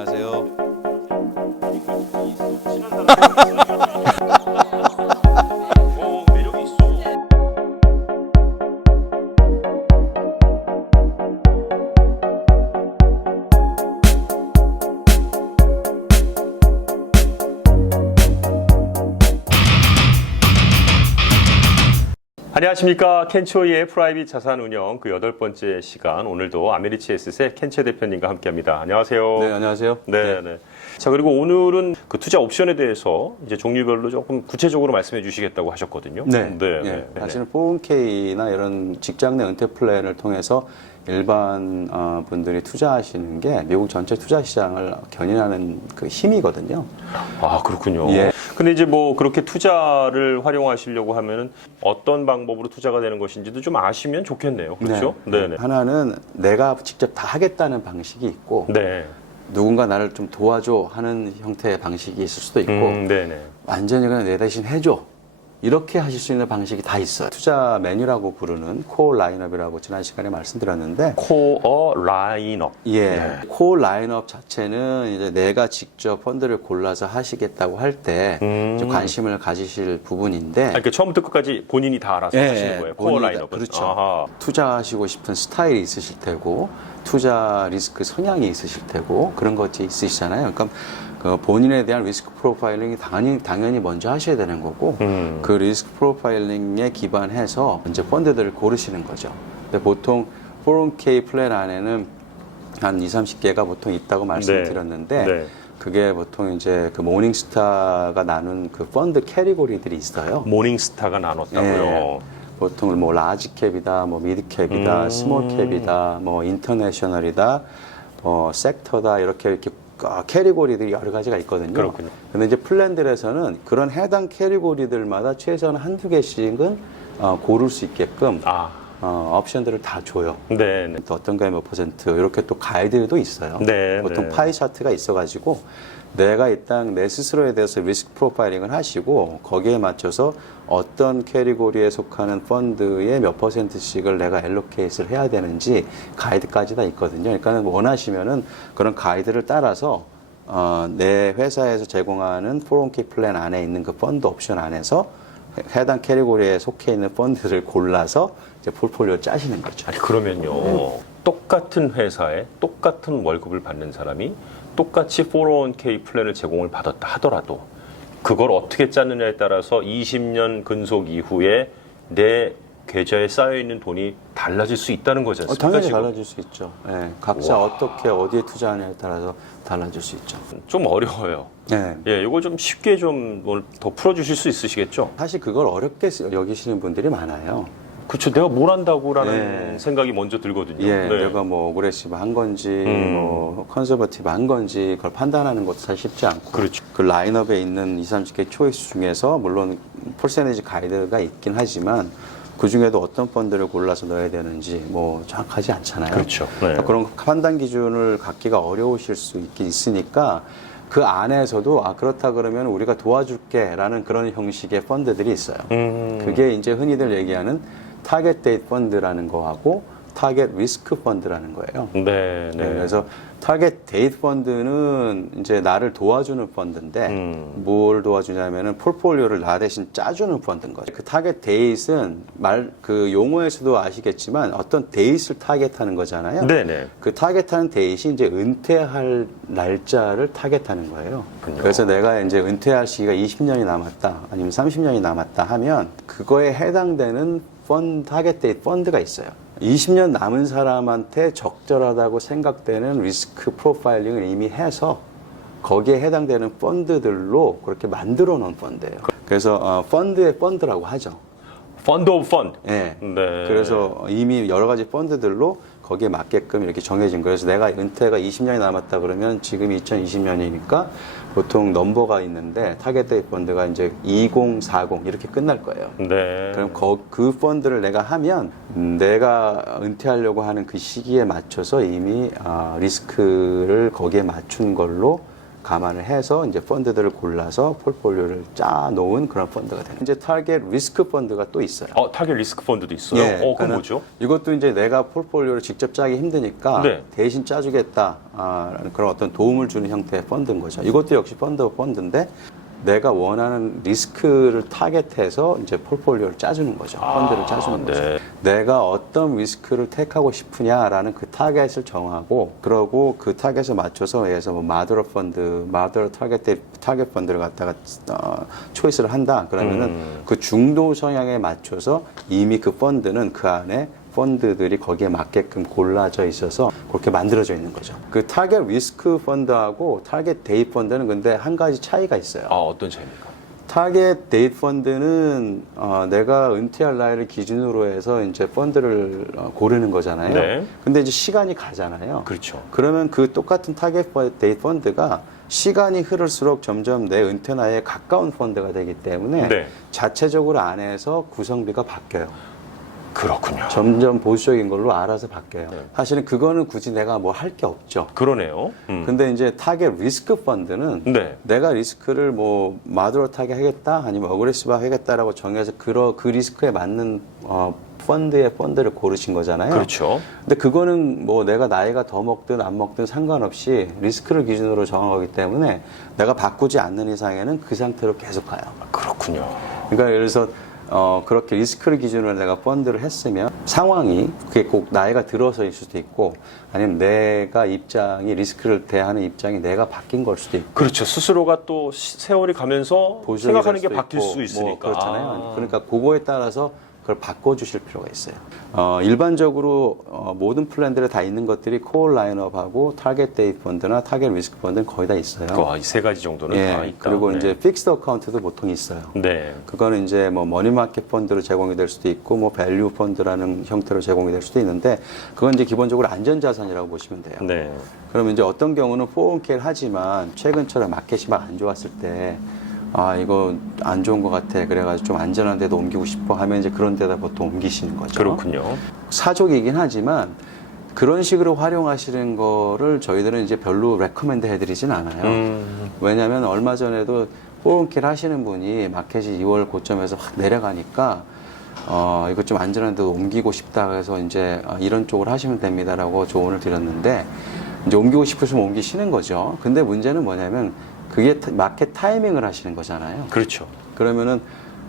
안녕하세요. 매력이 있어. 안녕하십니까. 켄초이의 프라이빗 자산 운영 그 8번째 시간, 오늘도 아메리치 에셋의 켄채 대표님과 함께합니다. 안녕하세요. 네, 안녕하세요. 네. 자, 그리고 오늘은 그 투자 옵션에 대해서 이제 종류별로 조금 구체적으로 말씀해 주시겠다고 하셨거든요. 네. 사실은 401k나 이런 직장 내 은퇴 플랜을 통해서 일반 분들이 투자하시는 게 미국 전체 투자 시장을 견인하는 그 힘이거든요. 아, 그렇군요. 예. 근데 이제 뭐 그렇게 투자를 활용하시려고 하면은 어떤 방법으로 투자가 되는 것인지도 좀 아시면 좋겠네요. 그렇죠? 네. 하나는 내가 직접 다 하겠다는 방식이 있고, 네. 누군가 나를 좀 도와줘 하는 형태의 방식이 있을 수도 있고, 네네. 완전히 그냥 내 대신 해줘. 이렇게 하실 수 있는 방식이 다 있어요. 투자 메뉴라고 부르는 코어 라인업이라고 지난 시간에 말씀드렸는데, 코어 라인업. 예, 코어 라인업 자체는 이제 내가 직접 펀드를 골라서 하시겠다고 할 때 관심을 가지실 부분인데, 그러니까 처음부터 끝까지 본인이 다 알아서 예, 하시는 거예요. 코어 본인이 라인업은. 그렇죠. 아하. 투자하시고 싶은 스타일이 있으실 테고, 투자 리스크 성향이 있으실 테고, 그런 것이 있으시잖아요. 그러니까 그 본인에 대한 리스크 프로파일링이 당연히 먼저 하셔야 되는 거고, 그 리스크 프로파일링에 기반해서 이제 펀드들을 고르시는 거죠. 근데 보통 401k 플랜 안에는 한 20, 30개가 보통 있다고 말씀드렸는데, 네. 그게 보통 이제 그 모닝스타가 나눈 그 펀드 캐리고리들이 있어요. 모닝스타가 나눴다고요. 예. 보통 뭐 라지 캡이다, 뭐 미드 캡이다, 스몰 캡이다, 뭐 인터내셔널이다, 뭐 섹터다, 이렇게 캐리고리들이 여러 가지가 있거든요. 그렇군요. 근데 이제 플랜들에서는 그런 해당 캐리고리들마다 최소한 한두 개씩은 고를 수 있게끔 옵션들을 다 줘요. 네. 또 어떤 거에 몇 퍼센트, 이렇게 또 가이드도 있어요. 네. 보통 파이 차트가 있어가지고 내가 일단 내 스스로에 대해서 리스크 프로파일링을 하시고, 거기에 맞춰서 어떤 캐리고리에 속하는 펀드의 몇 퍼센트씩을 내가 엘로케이트를 해야 되는지 가이드까지 다 있거든요. 그러니까 원하시면은 그런 가이드를 따라서 내 회사에서 제공하는 401k 플랜 안에 있는 그 펀드 옵션 안에서 해당 캐리고리에 속해 있는 펀드를 골라서 이제 폴폴리오 짜시는 거죠. 아니, 그러면요. 똑같은 회사에 똑같은 월급을 받는 사람이 똑같이 401k 플랜을 제공을 받았다 하더라도 그걸 어떻게 짜느냐에 따라서 20년 근속 이후에 내 계좌에 쌓여있는 돈이 달라질 수 있다는 거지 않습니까? 당연히 지금? 달라질 수 있죠. 예, 각자 어떻게 어디에 투자하느냐에 따라서 달라질 수 있죠. 좀 어려워요. 네. 예, 이거 좀 쉽게 좀 더 풀어주실 수 있으시겠죠? 사실 그걸 어렵게 여기시는 분들이 많아요. 그렇죠. 내가 뭘 한다고라는 생각이 먼저 들거든요. 예, 내가 뭐 오그레시브 한 건지, 뭐 컨서버티브 한 건지, 그걸 판단하는 것도 사실 쉽지 않고. 그렇죠. 그 라인업에 있는 20, 30개 초이스 중에서 물론 퍼센티지 가이드가 있긴 하지만 그 중에도 어떤 펀드를 골라서 넣어야 되는지 뭐 정확하지 않잖아요. 그렇죠. 네. 그런 판단 기준을 갖기가 어려우실 수 있긴 있으니까 그 안에서도 그렇다 그러면 우리가 도와줄게라는 그런 형식의 펀드들이 있어요. 그게 이제 흔히들 얘기하는 타겟 데이트 펀드라는 거하고 타겟 리스크 펀드라는 거예요. 네. 그래서 타겟 데이트 펀드는 이제 나를 도와주는 펀드인데 뭘 도와주냐면은 폴폴리오를 나 대신 짜주는 펀드인 거죠. 그 타겟 데이트는 그 용어에서도 아시겠지만 어떤 데이트를 타겟하는 거잖아요. 네네. 그 타겟하는 데이트이 이제 은퇴할 날짜를 타겟하는 거예요. 그래서 내가 이제 은퇴할 시기가 20년이 남았다, 아니면 30년이 남았다 하면 그거에 해당되는 타겟 데이트 펀드가 있어요. 20년 남은 사람한테 적절하다고 생각되는 리스크 프로파일링을 이미 해서 거기에 해당되는 펀드들로 그렇게 만들어 놓은 펀드예요. 그래서 펀드의 펀드라고 하죠. 펀드 오브 펀드. 네. 네. 그래서 이미 여러 가지 펀드들로 거기에 맞게끔 이렇게 정해진 거예요. 그래서 내가 은퇴가 20년이 남았다 그러면 지금 2020년이니까 보통 넘버가 있는데 타겟 데이트 펀드가 이제 2040 이렇게 끝날 거예요. 네. 그럼 그 펀드를 내가 하면 내가 은퇴하려고 하는 그 시기에 맞춰서 이미 리스크를 거기에 맞춘 걸로 감안을 해서 이제 펀드들을 골라서 폴폴리오를 짜 놓은 그런 펀드가 되는. 이제 타겟 리스크 펀드가 또 있어요. 타겟 리스크 펀드도 있어요. 예, 그건 그러니까는 뭐죠? 이것도 이제 내가 폴폴리오를 직접 짜기 힘드니까 네. 대신 짜주겠다. 라는 그런 어떤 도움을 주는 형태의 펀드인 거죠. 이것도 역시 펀드인데 내가 원하는 리스크를 타겟해서 이제 폴폴리오를 짜주는 거죠. 펀드를 짜주는 거죠. 네. 내가 어떤 리스크를 택하고 싶으냐라는 그 타겟을 정하고, 그러고 그 타겟에 맞춰서 예를 들어서 뭐 마더러 펀드, 마더러 타겟 펀드를 갖다가 초이스를 한다. 그러면은 그 중도 성향에 맞춰서 이미 그 펀드는 그 안에 펀드들이 거기에 맞게끔 골라져 있어서 그렇게 만들어져 있는 거죠. 그 타겟 리스크 펀드하고 타겟 데이 펀드는 근데 한 가지 차이가 있어요. 어떤 차이입니까? 타겟 데이 펀드는 내가 은퇴할 나이를 기준으로 해서 이제 펀드를 고르는 거잖아요. 네. 근데 이제 시간이 가잖아요. 그렇죠. 그러면 그 똑같은 타겟 데이 펀드가 시간이 흐를수록 점점 내 은퇴 나이에 가까운 펀드가 되기 때문에 네. 자체적으로 안에서 구성비가 바뀌어요. 그렇군요. 점점 보수적인 걸로 알아서 바뀌어요. 네. 사실은 그거는 굳이 내가 뭐 할 게 없죠. 그러네요. 근데 이제 타겟 리스크 펀드는 네. 내가 리스크를 뭐 마드로하게 하겠다 아니면 어그레시브 하겠다라고 정해서 그 리스크에 맞는 펀드를 고르신 거잖아요. 그렇죠. 근데 그거는 뭐 내가 나이가 더 먹든 안 먹든 상관없이 리스크를 기준으로 정한 거기 때문에 내가 바꾸지 않는 이상에는 그 상태로 계속 가요. 그렇군요. 그러니까 예를 들어서 그렇게 리스크를 기준으로 내가 펀드를 했으면 상황이 그게 꼭 나이가 들어서일 수도 있고 아니면 내가 입장이 리스크를 대하는 입장이 내가 바뀐 걸 수도 있고 그렇죠. 스스로가 또 세월이 가면서 보수적이 생각하는 게 될 수도 바뀔 있고, 수 있으니까. 뭐 그렇잖아요. 그러니까 그거에 따라서 그걸 바꿔주실 필요가 있어요. 일반적으로 모든 플랜들에 다 있는 것들이 코어 라인업하고 타겟 데이 펀드나 타겟 리스크 펀드는 거의 다 있어요. 이 세 가지 정도는 예, 다 있다. 그리고 네. 이제 픽스드 어카운트도 보통 있어요. 네. 그거는 이제 뭐 머니마켓 펀드로 제공이 될 수도 있고 뭐 밸류 펀드라는 형태로 제공이 될 수도 있는데 그건 이제 기본적으로 안전자산이라고 보시면 돼요. 네. 그러면 이제 어떤 경우는 401k를 하지만 최근처럼 마켓이 막 안 좋았을 때 이거 안 좋은 것 같아. 그래가지고 좀 안전한 데도 옮기고 싶어 하면 이제 그런 데다 보통 옮기시는 거죠. 그렇군요. 사족이긴 하지만 그런 식으로 활용하시는 거를 저희들은 이제 별로 레커멘드 해드리진 않아요. 왜냐하면 얼마 전에도 401k를 하시는 분이 마켓이 2월 고점에서 확 내려가니까 이거 좀 안전한 데도 옮기고 싶다 해서 이제 이런 쪽으로 하시면 됩니다라고 조언을 드렸는데 이제 옮기고 싶으시면 옮기시는 거죠. 근데 문제는 뭐냐면 그게 마켓 타이밍을 하시는 거잖아요. 그렇죠. 그러면은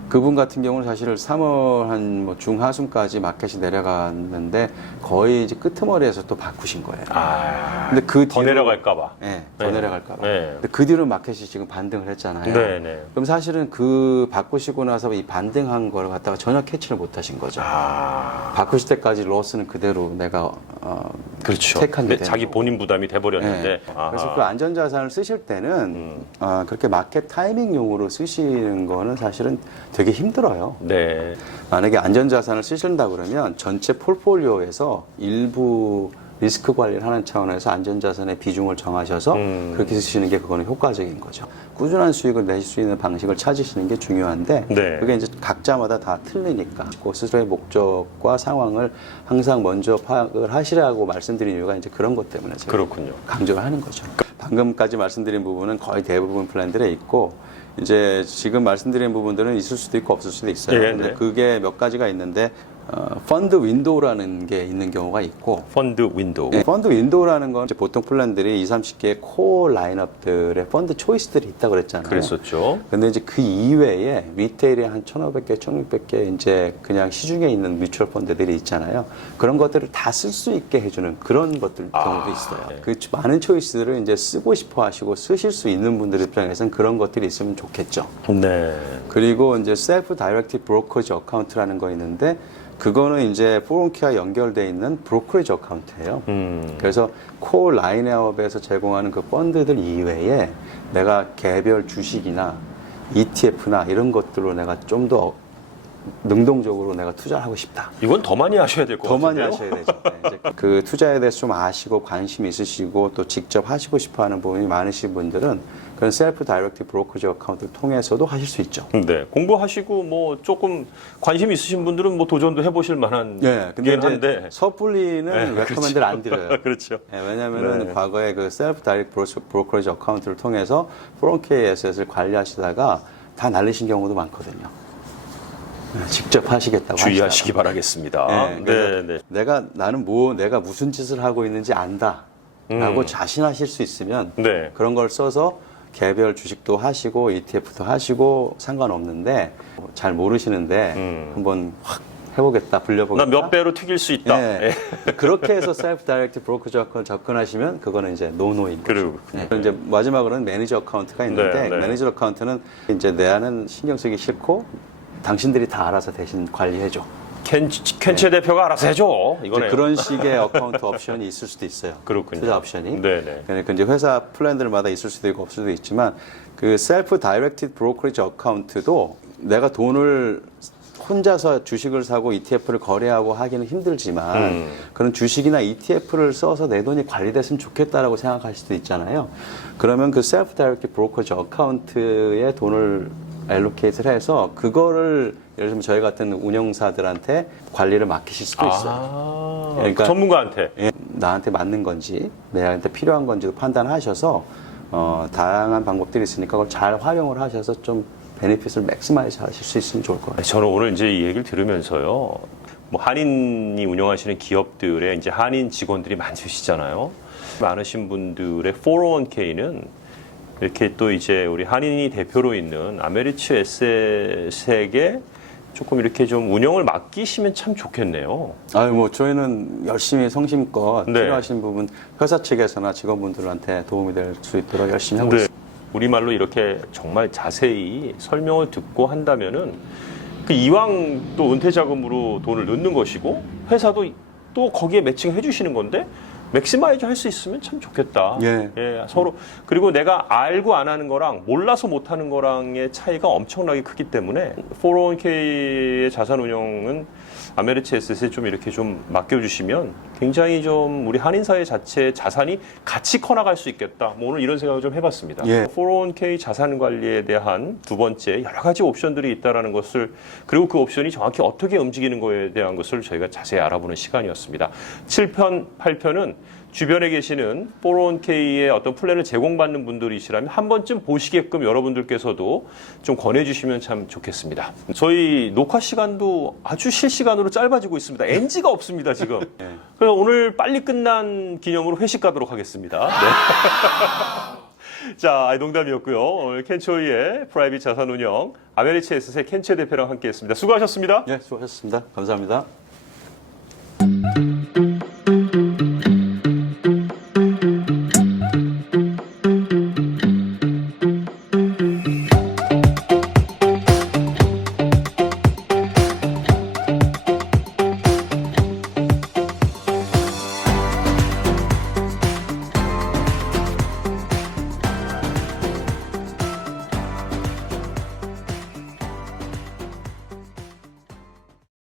그분 같은 경우는 사실 3월 한 뭐 중하순까지 마켓이 내려갔는데 거의 이제 끄트머리에서 또 바꾸신 거예요. 근데 그 더 내려갈까봐. 네, 더 네. 내려갈까봐. 네. 근데 그 뒤로 마켓이 지금 반등을 했잖아요. 네, 네. 그럼 사실은 그 바꾸시고 나서 이 반등한 걸 갖다가 전혀 캐치를 못 하신 거죠. 바꾸실 때까지 로스는 그대로 내가 그렇죠. 택한 게 근데 자기 되는 본인 부담이 돼버렸는데. 네. 그래서 그 안전자산을 쓰실 때는 그렇게 마켓 타이밍용으로 쓰시는 거는 사실은 되게 힘들어요. 네. 만약에 안전자산을 쓰신다 그러면 전체 폴폴리오에서 일부 리스크 관리를 하는 차원에서 안전자산의 비중을 정하셔서 그렇게 쓰시는 게 그거는 효과적인 거죠. 꾸준한 수익을 내실 수 있는 방식을 찾으시는 게 중요한데 네. 그게 이제 각자마다 다 틀리니까 그 스스로의 목적과 상황을 항상 먼저 파악을 하시라고 말씀드린 이유가 이제 그런 것 때문에 제가 그렇군요. 강조를 하는 거죠. 방금까지 말씀드린 부분은 거의 대부분 플랜들에 있고 이제 지금 말씀드린 부분들은 있을 수도 있고 없을 수도 있어요. 네, 근데 네. 그게 몇 가지가 있는데 펀드 윈도우라는 게 있는 경우가 있고 펀드 윈도우. 네, 펀드 윈도우라는 건 이제 보통 플랜들이 20, 30개의 코어 라인업들의 펀드 초이스들이 있다고 그랬잖아요. 그랬었죠. 근데 이제 그 이외에 리테일에 한 1,500개, 1,600개 이제 그냥 시중에 있는 뮤추얼 펀드들이 있잖아요. 그런 것들을 다 쓸 수 있게 해주는 그런 것들 경우도 있어요. 네. 그 많은 초이스들을 이제 쓰고 싶어 하시고 쓰실 수 있는 분들 입장에서는 그런 것들이 있으면 좋겠죠. 네. 그리고 이제 셀프 다이렉티브 브로커지 어카운트라는 거 있는데 그거는 이제 401k와 연결되어 있는 브로커리지 어카운트예요. 그래서 코어 라인업에서 제공하는 그 펀드들 이외에 내가 개별 주식이나 ETF나 이런 것들로 내가 좀 더 능동적으로 내가 투자를 하고 싶다. 이건 더 많이 하셔야 될 것 더 같은데요. 많이 하셔야 되죠. 네, 이제 그 투자에 대해서 좀 아시고 관심 있으시고 또 직접 하시고 싶어 하는 부분이 많으신 분들은 그런 셀프 다이렉트 브로커지 어카운트를 통해서도 하실 수 있죠. 네, 공부하시고 뭐 조금 관심 있으신 분들은 뭐 도전도 해보실 만한 예, 근데 긴 한데. 이제 섣불리는 레커멘드를 안 드려요. 그렇죠. 예, 왜냐하면은 네. 과거에 그 셀프 다이렉트 브로커지 어카운트를 통해서 401k 애셋을 관리하시다가 다 날리신 경우도 많거든요. 예, 직접 하시겠다고 주의하시기 바라겠습니다. 네, 그래서 네. 내가 무슨 짓을 하고 있는지 안다라고 자신하실 수 있으면 네. 그런 걸 써서 개별 주식도 하시고 ETF도 하시고 상관없는데 잘 모르시는데 한번 확 해보겠다, 불려보겠다. 나 몇 배로 튀길 수 있다. 네. 그렇게 해서 셀프 다이렉트 브로커지 어카운트 접근하시면 그거는 이제 노노인 거죠. 그리고 네. 이제 마지막으로는 매니저 어카운트가 있는데 네. 매니저 어카운트는 이제 내 안은 신경 쓰기 싫고 당신들이 다 알아서 대신 관리해줘. 켄체 대표가 알아서 해줘. 이제 이거네요. 그런 식의 어카운트 옵션이 있을 수도 있어요. 그렇군요. 투자 옵션이. 네네. 그러니까 이제 회사 플랜들마다 있을 수도 있고 없을 수도 있지만 그 셀프 다이렉티드 브로커리지 어카운트도 내가 돈을 혼자서 주식을 사고 ETF를 거래하고 하기는 힘들지만 그런 주식이나 ETF를 써서 내 돈이 관리됐으면 좋겠다라고 생각할 수도 있잖아요. 그러면 그 셀프 다이렉티드 브로커리지 어카운트에 돈을 알로케이트를 해서 그거를 예를 들면 저희 같은 운영사들한테 관리를 맡기실 수도 있어요. 그러니까 전문가한테. 예, 나한테 맞는 건지 내한테 필요한 건지도 판단하셔서 다양한 방법들이 있으니까 그걸 잘 활용을 하셔서 좀 베네핏을 맥시마이즈 하실 수 있으면 좋을 것 같아요. 저는 오늘 이제 이 얘기를 들으면서요. 뭐 한인이 운영하시는 기업들의 이제 한인 직원들이 많으시잖아요. 많으신 분들의 401k는 이렇게 또 이제 우리 한인이 대표로 있는 아메리츠 에셋에게 조금 이렇게 좀 운영을 맡기시면 참 좋겠네요. 아유, 뭐 저희는 열심히 성심껏 네. 필요하신 부분 회사 측에서나 직원분들한테 도움이 될 수 있도록 열심히 하고 있습니다. 우리말로 이렇게 정말 자세히 설명을 듣고 한다면은 그 이왕 또 은퇴 자금으로 돈을 넣는 것이고 회사도 또 거기에 매칭해 주시는 건데 맥시마이즈 할 수 있으면 참 좋겠다. 예. 서로 그리고 내가 알고 안 하는 거랑 몰라서 못 하는 거랑의 차이가 엄청나게 크기 때문에 401k의 자산 운영은 아메리츠 에셋에 좀 이렇게 좀 맡겨주시면 굉장히 좀 우리 한인사회 자체의 자산이 같이 커나갈 수 있겠다. 뭐 오늘 이런 생각을 좀 해봤습니다. 예. 401k 자산 관리에 대한 두 번째 여러 가지 옵션들이 있다라는 것을 그리고 그 옵션이 정확히 어떻게 움직이는 거에 대한 것을 저희가 자세히 알아보는 시간이었습니다. 7편, 8편은 주변에 계시는 401k의 어떤 플랜을 제공받는 분들이시라면 한 번쯤 보시게끔 여러분들께서도 좀 권해주시면 참 좋겠습니다. 저희 녹화 시간도 아주 실시간으로 짧아지고 있습니다. NG가 없습니다, 지금. 그래서 오늘 빨리 끝난 기념으로 회식 가도록 하겠습니다. 네. 자, 농담이었고요. 오늘 켄초이의 프라이빗 자산 운영 아메리츠 에셋의 켄체 대표랑 함께했습니다. 수고하셨습니다. 예, 수고하셨습니다. 감사합니다.